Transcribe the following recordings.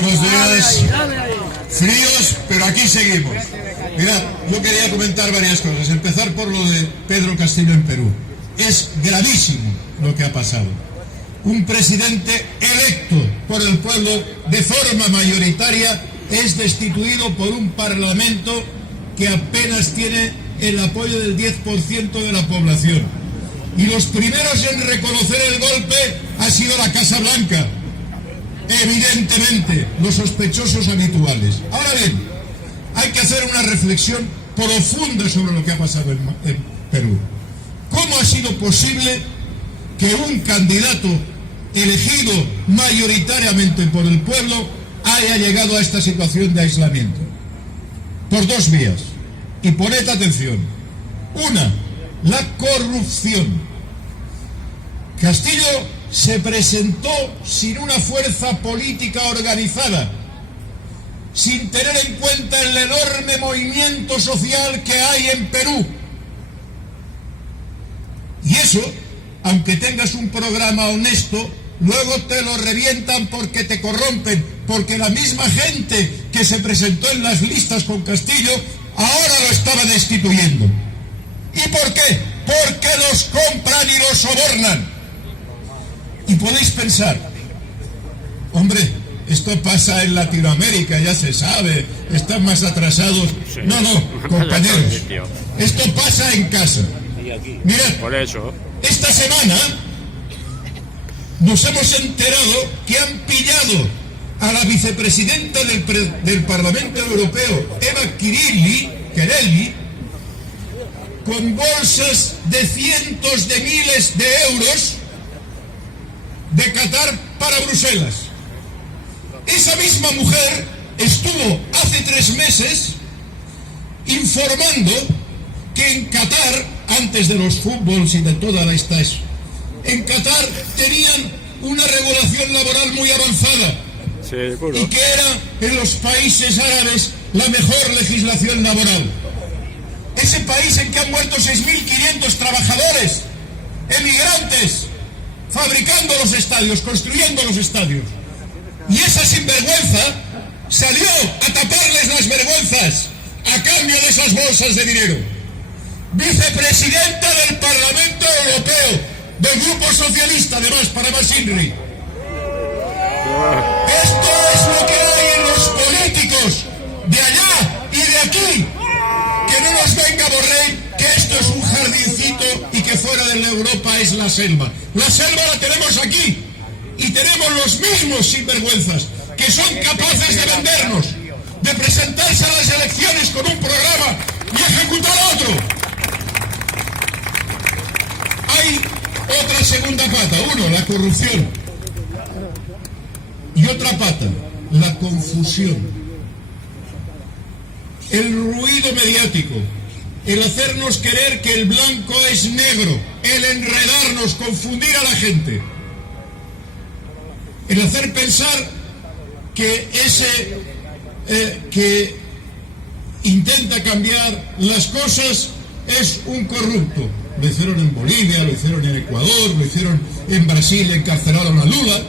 Buenos días. Fríos, pero aquí seguimos. Mirad, yo quería comentar varias cosas. Empezar por lo de Pedro Castillo en Perú. Es gravísimo lo que ha pasado. Un presidente electo por el pueblo de forma mayoritaria es destituido por un parlamento que apenas tiene el apoyo del 10% de la población. Y los primeros en reconocer el golpe ha sido la Casa Blanca. Evidentemente, los sospechosos habituales. Ahora bien, hay que hacer una reflexión profunda sobre lo que ha pasado en Perú. ¿Cómo ha sido posible que un candidato elegido mayoritariamente por el pueblo haya llegado a esta situación de aislamiento? Por dos vías. Y poned atención. Una, la corrupción. Castillo se presentó sin una fuerza política organizada, sin tener en cuenta el enorme movimiento social que hay en Perú. Y eso, aunque tengas un programa honesto, luego te lo revientan porque te corrompen, porque la misma gente que se presentó en las listas con Castillo ahora lo estaba destituyendo. ¿Y por qué? Porque los compran y los sobornan. Y podéis pensar, hombre, esto pasa en Latinoamérica, ya se sabe, están más atrasados. Sí. No, compañeros, esto pasa en casa. Mirad, por eso, esta semana nos hemos enterado que han pillado a la vicepresidenta del Parlamento Europeo, Eva Kaili, con bolsas de cientos de miles de euros de Qatar para Bruselas. Esa misma mujer estuvo hace 3 meses informando que en Qatar, antes de los fútbols y de toda esta en Qatar tenían una regulación laboral muy avanzada. Sí, y que era en los países árabes la mejor legislación laboral. Ese país en que han muerto 6.500 trabajadores, emigrantes, fabricando los estadios, construyendo los estadios. Y esa sinvergüenza salió a taparles las vergüenzas a cambio de esas bolsas de dinero. Vicepresidenta del Parlamento Europeo, del Grupo Socialista, además, para más INRI. Esto es lo que hay en los políticos de allá y de aquí. Que no nos venga Borrell, que esto es un jardincito y que fuera de la Europa es la selva. La selva la tenemos aquí y tenemos los mismos sinvergüenzas que son capaces de vendernos, de presentarse a las elecciones con un programa y ejecutar otro. Hay otra segunda pata. Uno, la corrupción. Y otra pata, la confusión. El ruido mediático, el hacernos creer que el blanco es negro, el enredarnos, confundir a la gente, el hacer pensar que que intenta cambiar las cosas es un corrupto. Lo hicieron en Bolivia, lo hicieron en Ecuador, lo hicieron en Brasil, encarcelaron a Lula.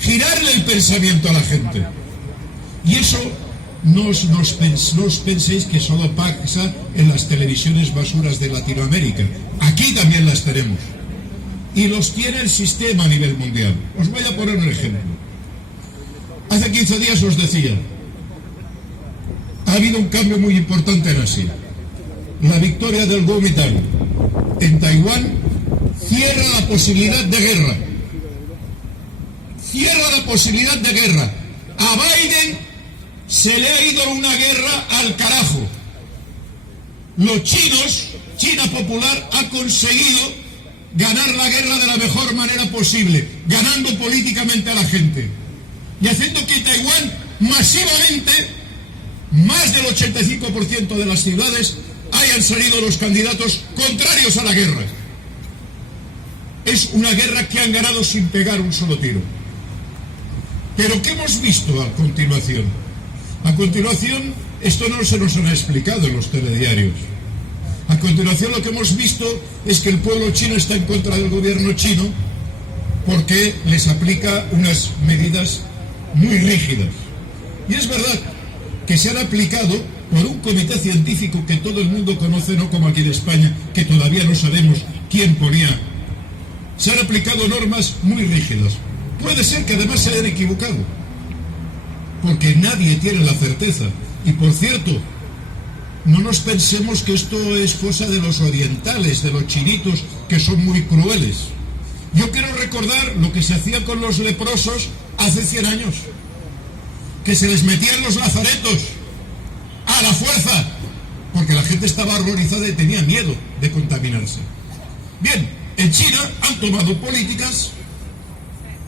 Girarle el pensamiento a la gente. Y eso no os penséis que solo pasa en las televisiones basuras de Latinoamérica. Aquí también las tenemos. Y los tiene el sistema a nivel mundial. Os voy a poner un ejemplo. Hace 15 días os decía, ha habido un cambio muy importante en Asia. La victoria del Kuomintang en Taiwán cierra la posibilidad de guerra. Cierra la posibilidad de guerra. A Biden se le ha ido una guerra al carajo. Los chinos, China Popular, ha conseguido ganar la guerra de la mejor manera posible, ganando políticamente a la gente y haciendo que Taiwán masivamente, más del 85% de las ciudades, hayan salido los candidatos contrarios a la guerra. Es una guerra que han ganado sin pegar un solo tiro. Pero ¿qué hemos visto a continuación? A continuación, esto no se nos ha explicado en los telediarios. A continuación lo que hemos visto es que el pueblo chino está en contra del gobierno chino porque les aplica unas medidas muy rígidas. Y es verdad que se han aplicado por un comité científico que todo el mundo conoce, no como aquí en España, que todavía no sabemos quién ponía. Se han aplicado normas muy rígidas. Puede ser que además se hayan equivocado, porque nadie tiene la certeza. Y por cierto, no nos pensemos que esto es cosa de los orientales, de los chinitos, que son muy crueles. Yo quiero recordar lo que se hacía con los leprosos hace 100 años, que se les metían los lazaretos a la fuerza, porque la gente estaba horrorizada y tenía miedo de contaminarse. Bien, en China han tomado políticas,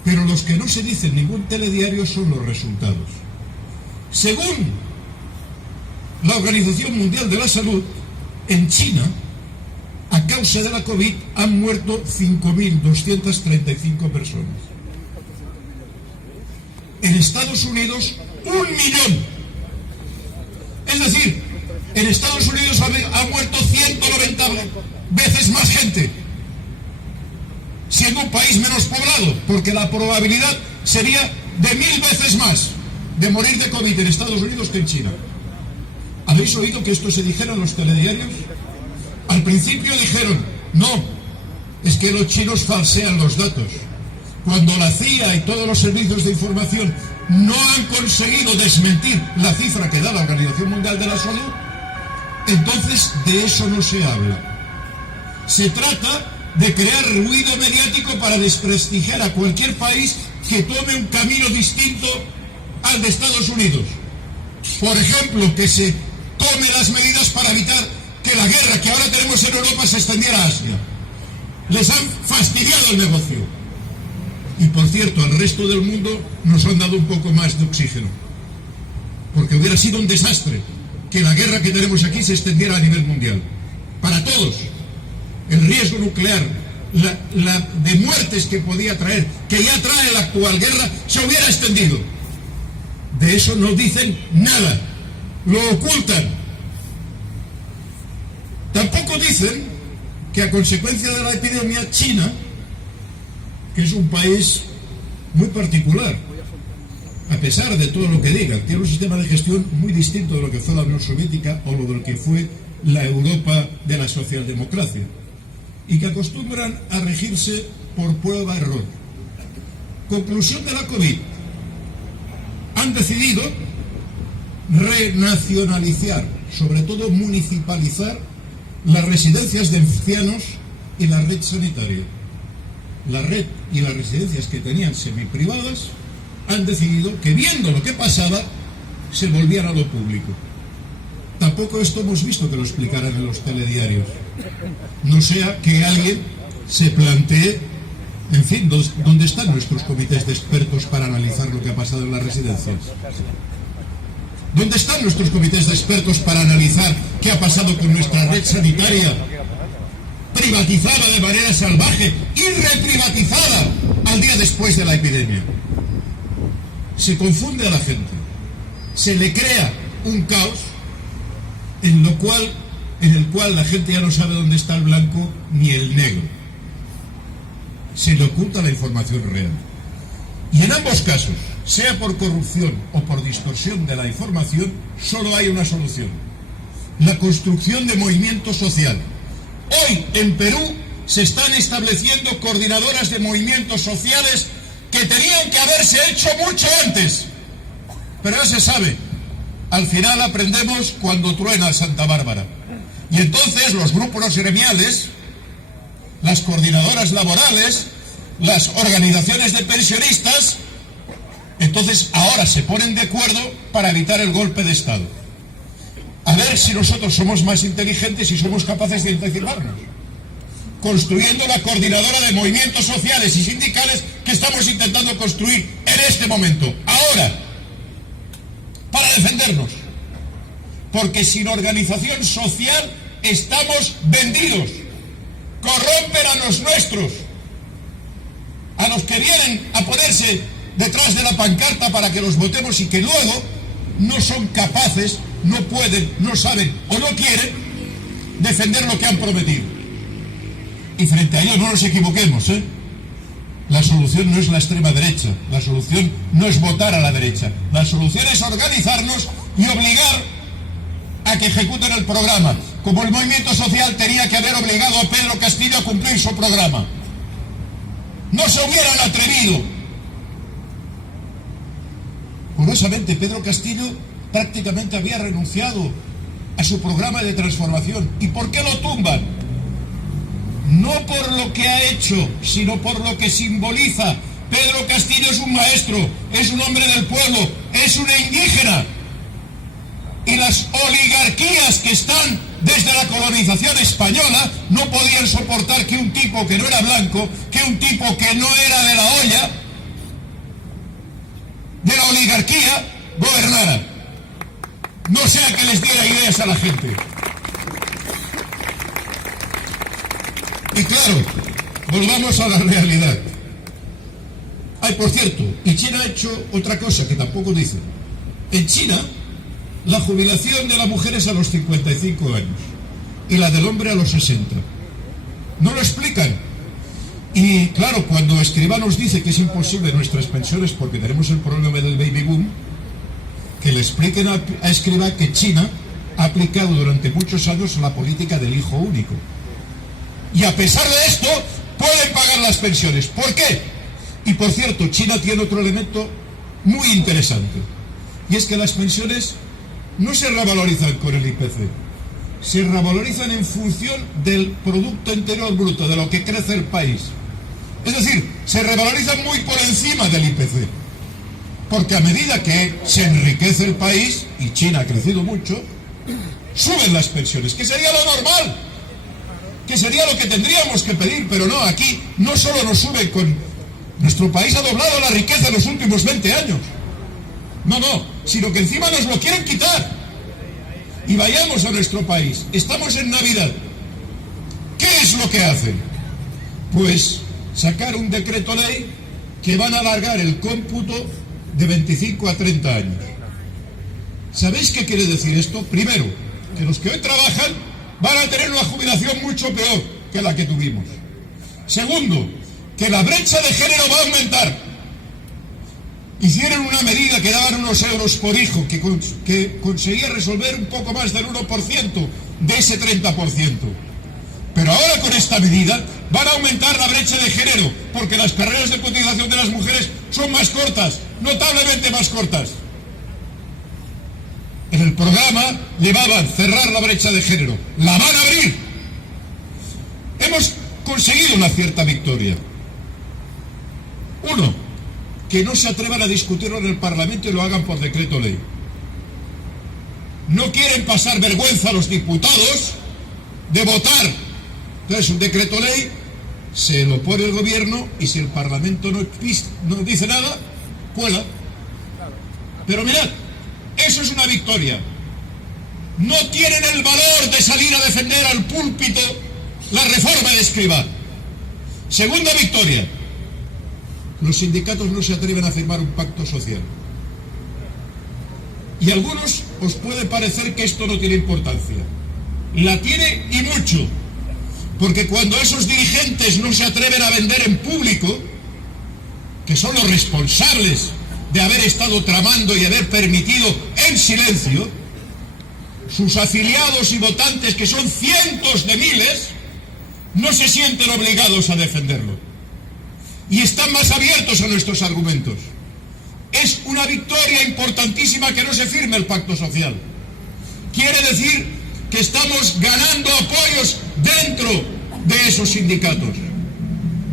pero los que no se dicen en ningún telediario son los resultados. Según la Organización Mundial de la Salud, en China, a causa de la COVID, han muerto 5.235 personas. En Estados Unidos, 1 millón. Es decir, en Estados Unidos ha muerto 190 veces más gente, siendo un país menos poblado, porque la probabilidad sería de 1000 veces más de morir de COVID en Estados Unidos que en China. ¿Habéis oído que esto se dijera en los telediarios? Al principio dijeron, no, es que los chinos falsean los datos. Cuando la CIA y todos los servicios de información no han conseguido desmentir la cifra que da la Organización Mundial de la Salud, entonces de eso no se habla. Se trata de crear ruido mediático para desprestigiar a cualquier país que tome un camino distinto al de Estados Unidos. Por ejemplo, que se tome las medidas para evitar que la guerra que ahora tenemos en Europa se extendiera a Asia. Les han fastidiado el negocio. Y por cierto, al resto del mundo nos han dado un poco más de oxígeno, porque hubiera sido un desastre que la guerra que tenemos aquí se extendiera a nivel mundial. Para todos, el riesgo nuclear, la de muertes que podía traer, que ya trae la actual guerra, se hubiera extendido. De eso no dicen nada, lo ocultan. Tampoco dicen que a consecuencia de la epidemia, China, que es un país muy particular, a pesar de todo lo que digan, tiene un sistema de gestión muy distinto de lo que fue la Unión Soviética o lo que fue la Europa de la socialdemocracia, y que acostumbran a regirse por prueba-error. Conclusión de la COVID: han decidido renacionalizar, sobre todo municipalizar, las residencias de ancianos y la red sanitaria. La red y las residencias que tenían semiprivadas han decidido que, viendo lo que pasaba, se volvían a lo público. Tampoco esto hemos visto que lo explicaran en los telediarios. No sea que alguien se plantee, en fin, ¿dónde están nuestros comités de expertos para analizar lo que ha pasado en las residencias? ¿Dónde están nuestros comités de expertos para analizar qué ha pasado con nuestra red sanitaria, privatizada de manera salvaje y reprivatizada al día después de la epidemia? Se confunde a la gente, se le crea un caos en el cual la gente ya no sabe dónde está el blanco ni el negro. Se le oculta la información real. Y en ambos casos, sea por corrupción o por distorsión de la información, solo hay una solución: la construcción de movimiento social. Hoy en Perú se están estableciendo coordinadoras de movimientos sociales que tenían que haberse hecho mucho antes, pero ya se sabe, al final aprendemos cuando truena Santa Bárbara. Y entonces los grupos gremiales, las coordinadoras laborales, las organizaciones de pensionistas, entonces ahora se ponen de acuerdo para evitar el golpe de Estado. A ver si nosotros somos más inteligentes y somos capaces de anticiparnos, construyendo la coordinadora de movimientos sociales y sindicales que estamos intentando construir en este momento, ahora, para defendernos. Porque sin organización social estamos vendidos. Corrompen a los nuestros, a los que vienen a ponerse detrás de la pancarta para que los votemos y que luego no son capaces, no pueden, no saben o no quieren defender lo que han prometido. Y frente a ello no nos equivoquemos, La solución no es la extrema derecha, la solución no es votar a la derecha, la solución es organizarnos y obligar a que ejecuten el programa, como el movimiento social tenía que haber obligado a Pedro Castillo a cumplir su programa. No se hubieran atrevido. Curiosamente, Pedro Castillo prácticamente había renunciado a su programa de transformación. ¿Y por qué lo tumban? No por lo que ha hecho, sino por lo que simboliza. Pedro Castillo es un maestro, es un hombre del pueblo, es una indígena. Y las oligarquías que están desde la colonización española no podían soportar que un tipo que no era blanco, que un tipo que no era de la olla, de la oligarquía, gobernara. No sea que les diera ideas a la gente. Y claro, volvamos a la realidad. Ay, por cierto, y China ha hecho otra cosa que tampoco dice. En China, la jubilación de la mujer es a los 55 años y la del hombre a los 60. No lo explican. Y claro, cuando Escrivá nos dice que es imposible nuestras pensiones porque tenemos el problema del baby boom, que le expliquen a Escrivá que China ha aplicado durante muchos años la política del hijo único. Y a pesar de esto, pueden pagar las pensiones. ¿Por qué? Y por cierto, China tiene otro elemento muy interesante. Y es que las pensiones no se revalorizan con el IPC. Se revalorizan en función del Producto Interior Bruto, de lo que crece el país. Es decir, se revalorizan muy por encima del IPC. Porque a medida que se enriquece el país, y China ha crecido mucho, suben las pensiones, que sería lo normal, que sería lo que tendríamos que pedir, pero no, aquí no solo nos suben con... Nuestro país ha doblado la riqueza en los últimos 20 años. No, sino que encima nos lo quieren quitar. Y vayamos a nuestro país. Estamos en Navidad. ¿Qué es lo que hacen? Pues sacar un decreto ley que van a alargar el cómputo de 25 a 30 años. ¿Sabéis qué quiere decir esto? Primero, que los que hoy trabajan van a tener una jubilación mucho peor que la que tuvimos. Segundo, que la brecha de género va a aumentar. Hicieron una medida que daban unos euros por hijo, que conseguía resolver un poco más del 1% de ese 30%. Pero ahora con esta medida van a aumentar la brecha de género, porque las carreras de cotización de las mujeres son más cortas, notablemente más cortas. En el programa llevaban cerrar la brecha de género. ¡La van a abrir! Hemos conseguido una cierta victoria. Uno, que no se atrevan a discutirlo en el Parlamento y lo hagan por decreto ley. No quieren pasar vergüenza a los diputados de votar. Entonces, un decreto ley se lo pone el gobierno y si el Parlamento no dice nada, cuela. Pero mirad, eso es una victoria. No tienen el valor de salir a defender al púlpito la reforma de Escrivá. Segunda victoria. Los sindicatos no se atreven a firmar un pacto social. Y a algunos os puede parecer que esto no tiene importancia. La tiene y mucho. Porque cuando esos dirigentes no se atreven a vender en público, que son los responsables de haber estado tramando y haber permitido en silencio, sus afiliados y votantes, que son cientos de miles, no se sienten obligados a defenderlo. Y están más abiertos a nuestros argumentos. Es una victoria importantísima que no se firme el pacto social. Quiere decir que estamos ganando apoyos dentro de esos sindicatos.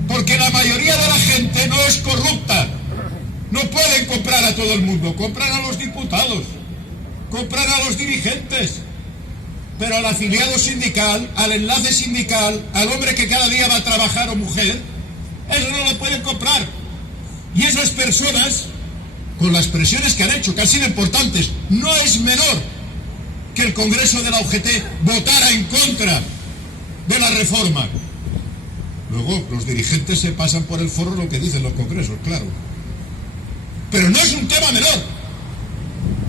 Porque la mayoría de la gente no es corrupta. No pueden comprar a todo el mundo. Compran a los diputados, compran a los dirigentes. Pero al afiliado sindical, al enlace sindical, al hombre que cada día va a trabajar o mujer, eso no lo pueden comprar. Y esas personas, con las presiones que han hecho, que han sido importantes, no es menor que el Congreso de la UGT votara en contra de la reforma. Luego, los dirigentes se pasan por el forro lo que dicen los congresos, claro. Pero no es un tema menor.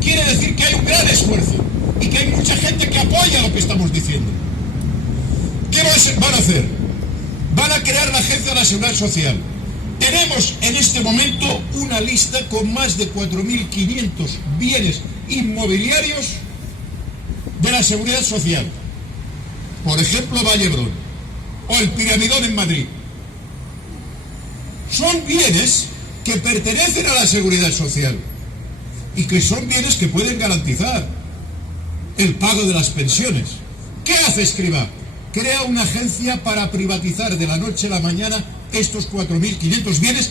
Quiere decir que hay un gran esfuerzo y que hay mucha gente que apoya lo que estamos diciendo. ¿Qué van a hacer? Van a crear la Agencia de la Seguridad Social. Tenemos en este momento una lista con más de 4.500 bienes inmobiliarios de la Seguridad Social. Por ejemplo, Vallebrón o el Piramidón en Madrid. Son bienes que pertenecen a la Seguridad Social y que son bienes que pueden garantizar el pago de las pensiones. ¿Qué hace Escrivá? Crea una agencia para privatizar de la noche a la mañana estos 4.500 bienes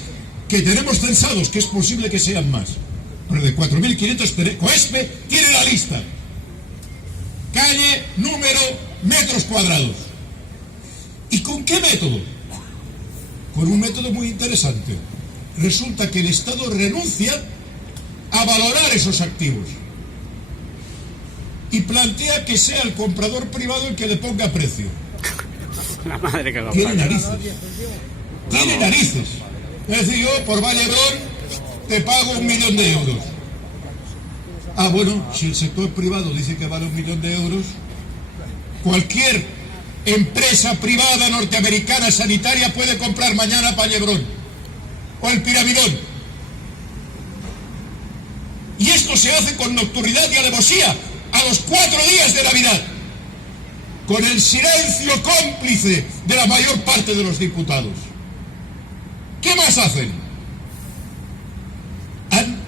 que tenemos censados, que es posible que sean más. Pero de 4.500, COESPE tiene la lista. Calle, número, metros cuadrados. ¿Y con qué método? Con un método muy interesante. Resulta que el Estado renuncia a valorar esos activos y plantea que sea el comprador privado el que le ponga precio. La madre que lo Tiene parió. narices. Tiene narices. Es decir, yo por Vallebrón te pago 1.000.000 de euros. Ah, bueno, si el sector privado dice que vale 1.000.000 de euros, cualquier empresa privada norteamericana sanitaria puede comprar mañana Vallebrón o el Piramidón. Y esto se hace con nocturnidad y alevosía a los 4 días de Navidad, con el silencio cómplice de la mayor parte de los diputados. ¿Qué más hacen?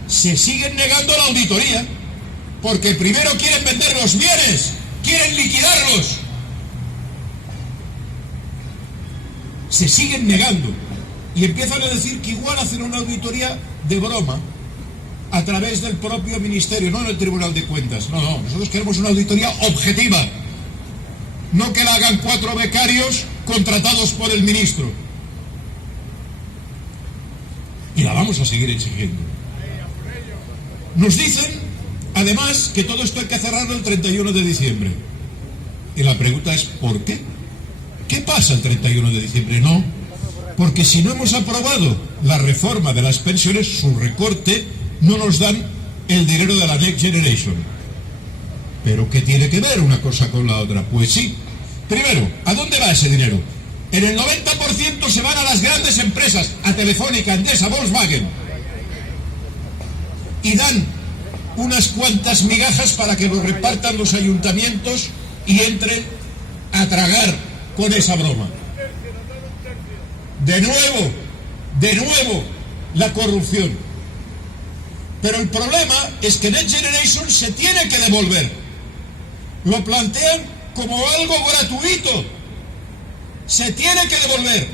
Se siguen negando la auditoría, porque primero quieren vender los bienes, quieren liquidarlos. Se siguen negando y empiezan a decir que igual hacen una auditoría de broma a través del propio ministerio, no en el Tribunal de Cuentas. No, nosotros queremos una auditoría objetiva, no que la hagan 4 becarios contratados por el ministro. Y la vamos a seguir exigiendo. Nos dicen, además, que todo esto hay que cerrarlo el 31 de diciembre. Y la pregunta es, ¿por qué? ¿Qué pasa el 31 de diciembre? No, porque si no hemos aprobado la reforma de las pensiones, su recorte, no nos dan el dinero de la Next Generation. ¿Pero qué tiene que ver una cosa con la otra? Pues sí. Primero, ¿a dónde va ese dinero? En el 90% se van a las grandes empresas, a Telefónica, Endesa, Volkswagen. Y dan unas cuantas migajas para que lo repartan los ayuntamientos y entren a tragar con esa broma. De nuevo, la corrupción. Pero el problema es que Next Generation se tiene que devolver. Lo plantean como algo gratuito. Se tiene que devolver.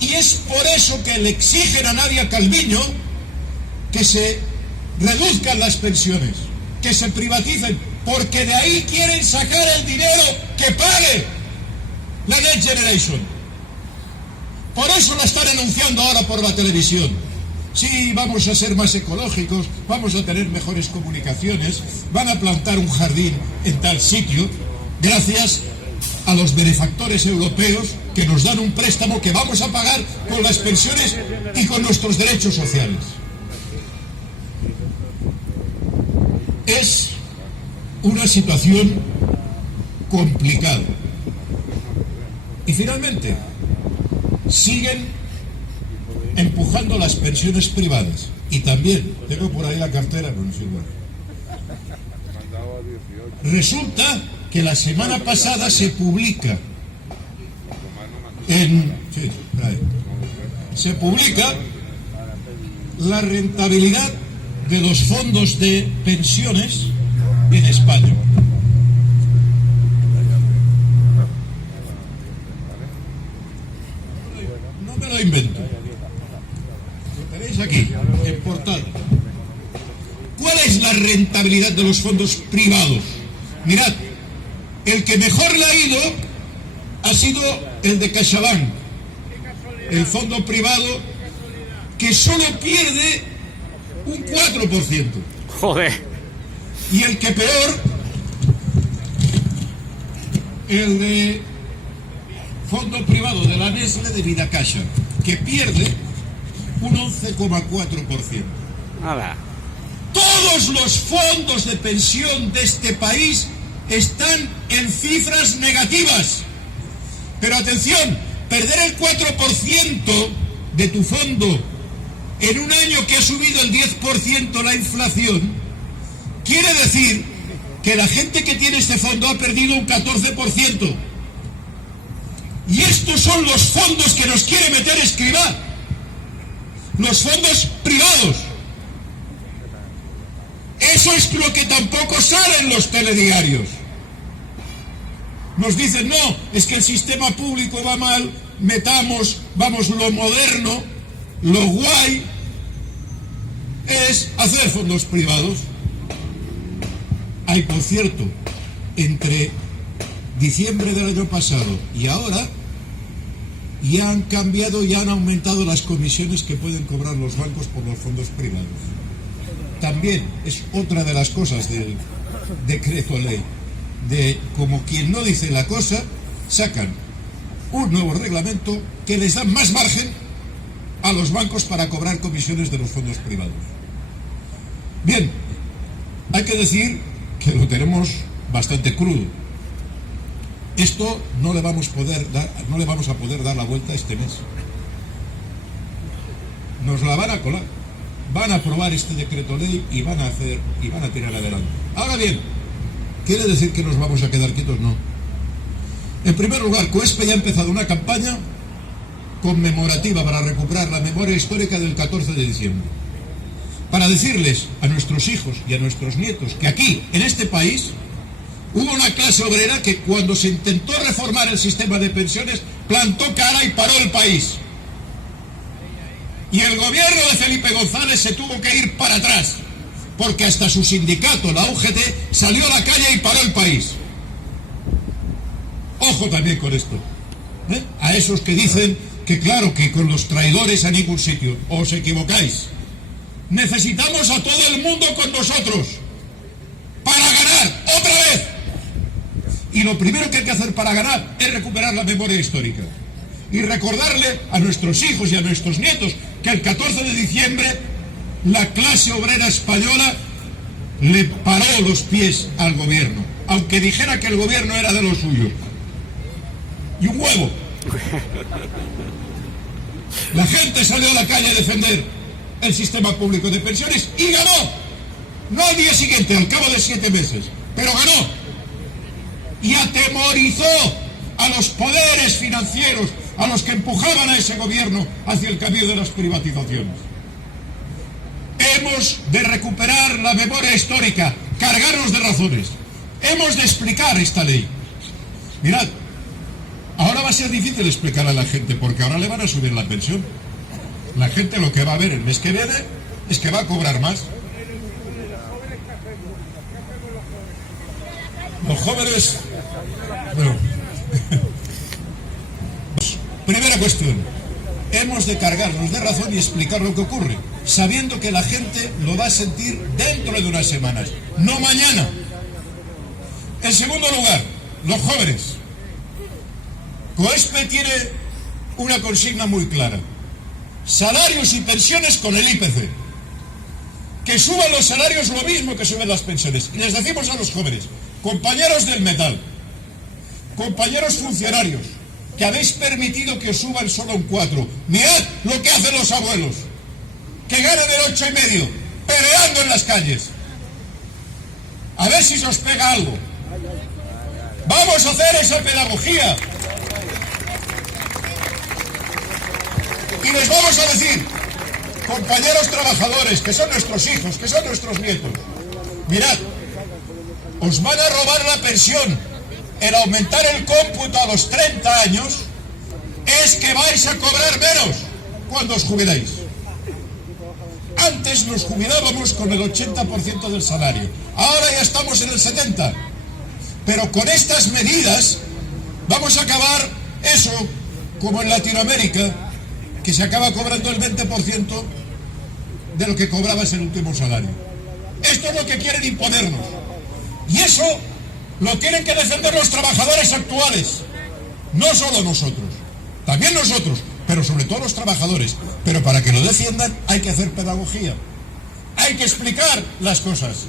Y es por eso que le exigen a Nadia Calviño que se reduzcan las pensiones, que se privaticen, porque de ahí quieren sacar el dinero que pague la Next Generation. Por eso la están anunciando ahora por la televisión. Sí, vamos a ser más ecológicos, vamos a tener mejores comunicaciones, van a plantar un jardín en tal sitio, gracias a los benefactores europeos que nos dan un préstamo que vamos a pagar con las pensiones y con nuestros derechos sociales. Es una situación complicada. Y finalmente, siguen empujando las pensiones privadas. Y también, tengo por ahí la cartera, no es igual. Resulta que la semana pasada se publica se publica la rentabilidad de los fondos de pensiones en España. No me lo invento. Lo tenéis aquí, en portada. ¿Cuál es la rentabilidad de los fondos privados? Mirad, el que mejor le ha ido ha sido el de CaixaBank, el fondo privado que solo pierde un 4%. Joder. Y el que peor, el de fondo privado de la Nestlé de Vidacaixa, que pierde un 11,4%. Nada. Todos los fondos de pensión de este país están en cifras negativas. Pero atención, perder el 4% de tu fondo en un año que ha subido el 10% la inflación, quiere decir que la gente que tiene este fondo ha perdido un 14%. Y estos son los fondos que nos quiere meter Escrivá, los fondos privados. Eso es lo que tampoco sale en los telediarios. Nos dicen, no, es que el sistema público va mal, vamos, lo moderno, lo guay es hacer fondos privados. Hay, por cierto, entre diciembre del año pasado y ahora, ya han cambiado y han aumentado las comisiones que pueden cobrar los bancos por los fondos privados. También es otra de las cosas del decreto ley, de como quien no dice la cosa, sacan un nuevo reglamento que les da más margen a los bancos para cobrar comisiones de los fondos privados. Bien, hay que decir que lo tenemos bastante crudo. Esto no le vamos a poder dar la vuelta este mes. Nos la van a colar. Van a aprobar este decreto ley y van a tirar adelante. Ahora bien, ¿quiere decir que nos vamos a quedar quietos? No. En primer lugar, COESPE ya ha empezado una campaña conmemorativa para recuperar la memoria histórica del 14 de diciembre. Para decirles a nuestros hijos y a nuestros nietos que aquí, en este país, hubo una clase obrera que cuando se intentó reformar el sistema de pensiones, plantó cara y paró el país. Y el gobierno de Felipe González se tuvo que ir para atrás, porque hasta su sindicato, la UGT, salió a la calle y paró el país. Ojo también con esto, ¿eh? A esos que dicen que claro, que con los traidores a ningún sitio. Os equivocáis. Necesitamos a todo el mundo con nosotros para ganar otra vez. Y lo primero que hay que hacer para ganar es recuperar la memoria histórica y recordarle a nuestros hijos y a nuestros nietos que el 14 de diciembre la clase obrera española le paró los pies al gobierno, aunque dijera que el gobierno era de los suyos. Y un huevo. La gente salió a la calle a defender el sistema público de pensiones y ganó. No al día siguiente, al cabo de 7 meses, pero ganó. Y atemorizó a los poderes financieros, a los que empujaban a ese gobierno hacia el camino de las privatizaciones. Hemos de recuperar la memoria histórica, cargarnos de razones. Hemos de explicar esta ley. Mirad, ahora va a ser difícil explicar a la gente, porque ahora le van a subir la pensión. La gente lo que va a ver el mes que viene es que va a cobrar más. Los jóvenes... Bueno... Primera cuestión, hemos de cargarnos de razón y explicar lo que ocurre, sabiendo que la gente lo va a sentir dentro de unas semanas, no mañana. En segundo lugar, los jóvenes. COESPE tiene una consigna muy clara: salarios y pensiones con el IPC. Que suban los salarios lo mismo que suben las pensiones. Y les decimos a los jóvenes, compañeros del metal, compañeros funcionarios, que habéis permitido que os suban solo un 4. Mirad lo que hacen los abuelos, que ganan el 8,5, peleando en las calles. A ver si se os pega algo. Vamos a hacer esa pedagogía. Y les vamos a decir, compañeros trabajadores, que son nuestros hijos, que son nuestros nietos, mirad, os van a robar la pensión. El aumentar el cómputo a los 30 años es que vais a cobrar menos cuando os jubiléis. Antes nos jubilábamos con el 80% del salario, ahora ya estamos en el 70%. Pero con estas medidas vamos a acabar eso, como en Latinoamérica, que se acaba cobrando el 20% de lo que cobrabas el último salario. Esto es lo que quieren imponernos. Y eso lo tienen que defender los trabajadores actuales, no solo nosotros, también nosotros, pero sobre todo los trabajadores. Pero para que lo defiendan hay que hacer pedagogía, hay que explicar las cosas,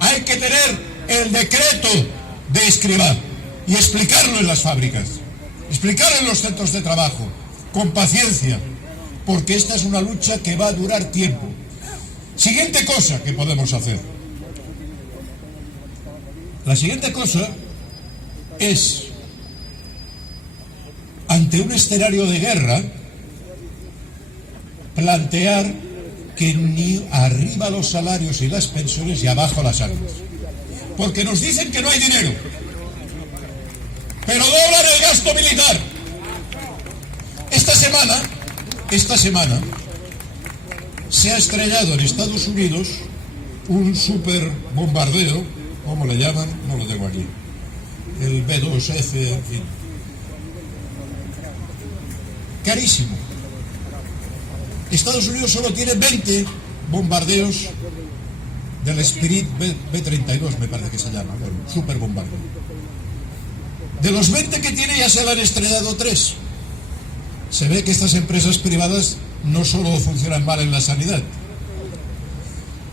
hay que tener el decreto de Escrivá y explicarlo en las fábricas, explicarlo en los centros de trabajo, con paciencia, porque esta es una lucha que va a durar tiempo. Siguiente cosa que podemos hacer. La siguiente cosa es, ante un escenario de guerra, plantear que ni arriba los salarios y las pensiones y abajo las armas. Porque nos dicen que no hay dinero, pero doblan el gasto militar. Esta semana se ha estrellado en Estados Unidos un super bombardeo, ¿cómo le llaman? No lo tengo aquí. El B-2F, en fin. Carísimo. Estados Unidos solo tiene 20 bombardeos del Spirit B-32, me parece que se llama, bueno, super bombardeo. De los 20 que tiene ya se le han estrellado 3. Se ve que estas empresas privadas no solo funcionan mal en la sanidad.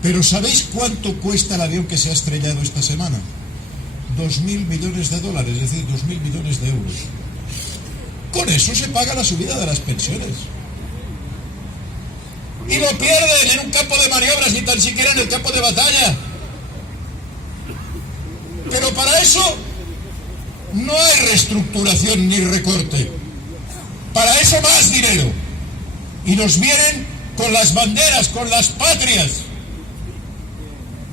Pero ¿sabéis cuánto cuesta el avión que se ha estrellado esta semana? 2.000 millones de dólares, es decir, 2.000 millones de euros. Con eso se paga la subida de las pensiones. Y lo pierden en un campo de maniobras, ni tan siquiera en el campo de batalla. Pero para eso no hay reestructuración ni recorte. Para eso más dinero. Y nos vienen con las banderas, con las patrias,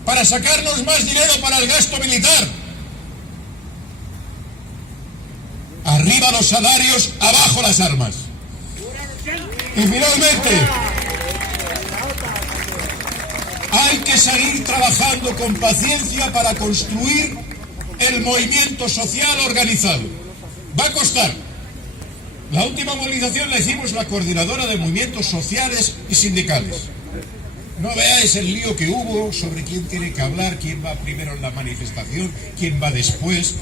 para sacarnos más dinero para el gasto militar. Arriba los salarios, abajo las armas. Y finalmente, hay que seguir trabajando con paciencia para construir el movimiento social organizado. Va a costar. La última movilización la hicimos la coordinadora de movimientos sociales y sindicales. No veáis el lío que hubo sobre quién tiene que hablar, quién va primero en la manifestación, quién va después,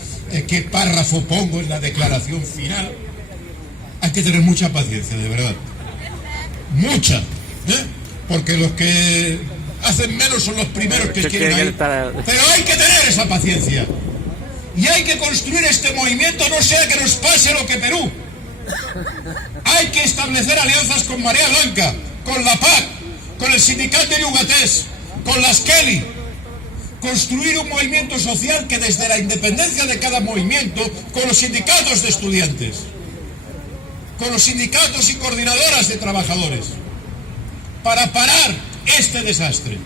qué párrafo pongo en la declaración final. Hay que tener mucha paciencia, de verdad. Mucha, porque los que hacen menos son los primeros que quieren ir. Pero hay que tener esa paciencia. Y hay que construir este movimiento, no sea que nos pase lo que Perú. Hay que establecer alianzas con Marea Blanca, con la PAC, con el sindicato de Yugatés, con las Kelly. Construir un movimiento social que desde la independencia de cada movimiento, con los sindicatos de estudiantes, con los sindicatos y coordinadoras de trabajadores, para parar este desastre.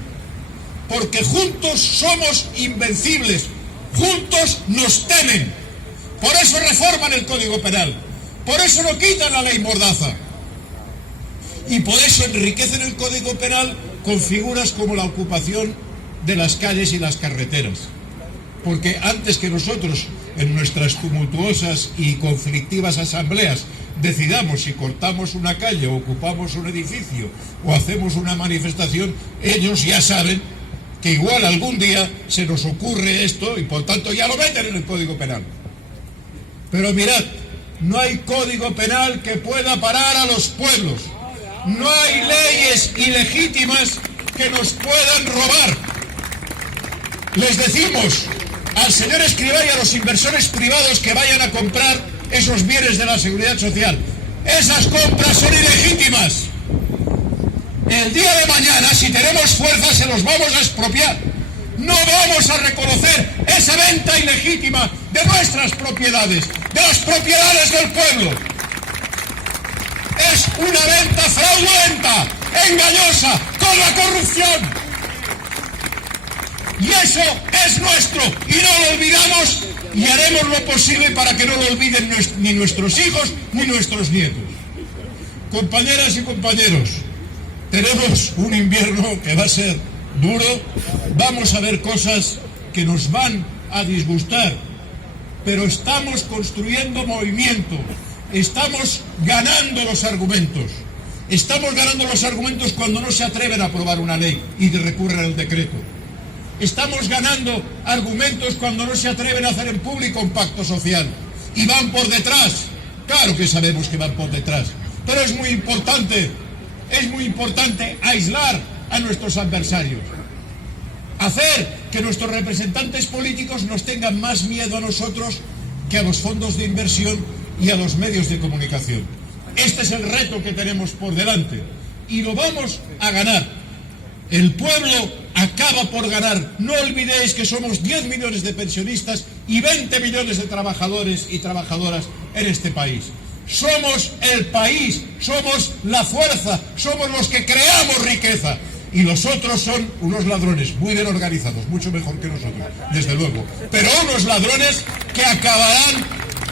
Porque juntos somos invencibles, juntos nos temen. Por eso reforman el Código Penal. Por eso no quitan la ley Mordaza. Y por eso enriquecen el Código Penal con figuras como la ocupación de las calles y las carreteras. Porque antes que nosotros, en nuestras tumultuosas y conflictivas asambleas, decidamos si cortamos una calle o ocupamos un edificio o hacemos una manifestación, ellos ya saben que igual algún día se nos ocurre esto y por tanto ya lo meten en el Código Penal. Pero mirad, no hay código penal que pueda parar a los pueblos. No hay leyes ilegítimas que nos puedan robar. Les decimos al señor Escrivá y a los inversores privados que vayan a comprar esos bienes de la seguridad social: esas compras son ilegítimas. El día de mañana, si tenemos fuerza, se los vamos a expropiar. No vamos a reconocer esa venta ilegítima de nuestras propiedades, de las propiedades del pueblo. Es una venta fraudulenta, engañosa, con la corrupción. Y eso es nuestro, y no lo olvidamos, y haremos lo posible para que no lo olviden ni nuestros hijos ni nuestros nietos. Compañeras y compañeros, tenemos un invierno que va a ser duro, vamos a ver cosas que nos van a disgustar, pero estamos construyendo movimiento, estamos ganando los argumentos. Estamos ganando los argumentos cuando no se atreven a aprobar una ley y recurren al decreto. Estamos ganando argumentos cuando no se atreven a hacer en público un pacto social y van por detrás. Claro que sabemos que van por detrás, pero es muy importante aislar a nuestros adversarios, hacer que nuestros representantes políticos nos tengan más miedo a nosotros que a los fondos de inversión y a los medios de comunicación. Este es el reto que tenemos por delante y lo vamos a ganar. El pueblo acaba por ganar. No olvidéis que somos 10 millones de pensionistas y 20 millones de trabajadores y trabajadoras en este país. Somos el país, somos la fuerza, somos los que creamos riqueza. Y los otros son unos ladrones muy bien organizados, mucho mejor que nosotros, desde luego. Pero unos ladrones que acabarán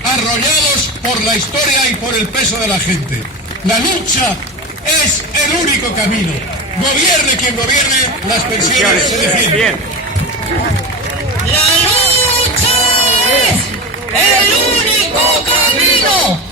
arrollados por la historia y por el peso de la gente. La lucha es el único camino. Gobierne quien gobierne, las pensiones se defienden. Bien. La lucha es el único camino.